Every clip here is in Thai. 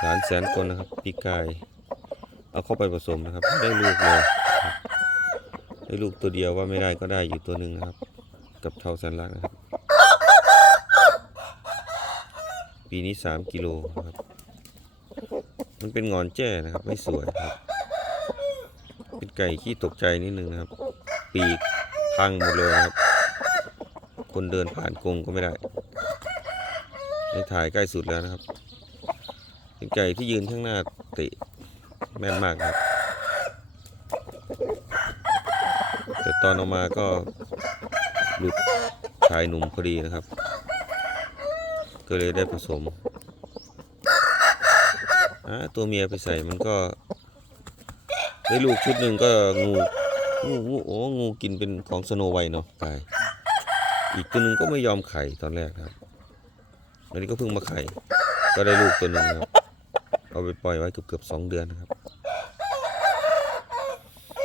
หลานแสนคนนะครับ ปีกาย เอาเข้าไปผสมนะครับ ได้ลูกเลยได้ลูกตัวเดียวว่าไม่ได้ก็ได้อยู่ตัวหนึ่งนะครับ กับเท่าแสนลักนะครับ ปีนี้สามกิโลนะครับ มันเป็นงอนแจ้นะครับ ไม่สวยครับ เป็นไก่ขี้ตกใจนิดนึงนะครับ ปีกพังหมดเลยครับ คนเดินผ่านกรงก็ไม่ได้ในถ่ายใกล้สุดแล้วนะครับ เป็นไก่ที่ยืนข้างหน้าเตะแม่นมากครับ แต่ตอนออกมาก็หลุดชายหนุ่มพอดีนะครับ ก็เลยได้ผสม ตัวเมียไปใส่มันก็ได้ลูกชุดหนึ่งก็งูงูงูโอ้งูกินเป็นของสโนไวเนาะตายอีกตัวหนึ่งก็ไม่ยอมไข่ตอนแรกครับอันนี้ก็เพิ่งมาไข่ ก็ได้ลูกตัวหนึ่งครับ เอาไปปล่อยไว้เกือบเกือบสองเดือนนะครับ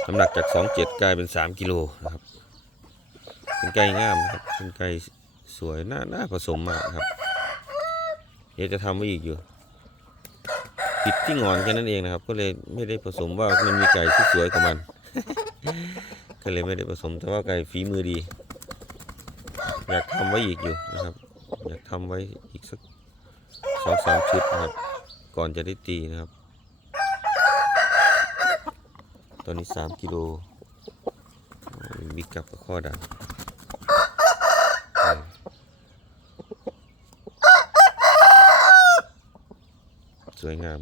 น้ำหนักจากสองเจ็ดกลายเป็นสามกิโลนะครับ เป็นไก่งามนะครับ เป็นไก่สวยน่าน่าผสมมากครับเดี๋ยวจะทำไว้อีกอยู่ติดที่งอนแค่นั้นเองนะครับ ก็เลยไม่ได้ผสมว่ามันมีไก่ที่สวยกว่ามัน ก็เลยไม่ได้ผสมแต่ว่าไก่ฝีมือดี อยากทำไว้อีกอยู่นะครับ อยากทำไว้อีกสักสองสามชุดนะครับ ก่อนจะได้ตีนะครับ ตอนนี้สามกิโลมีกลับกับข้อดังสวยงาม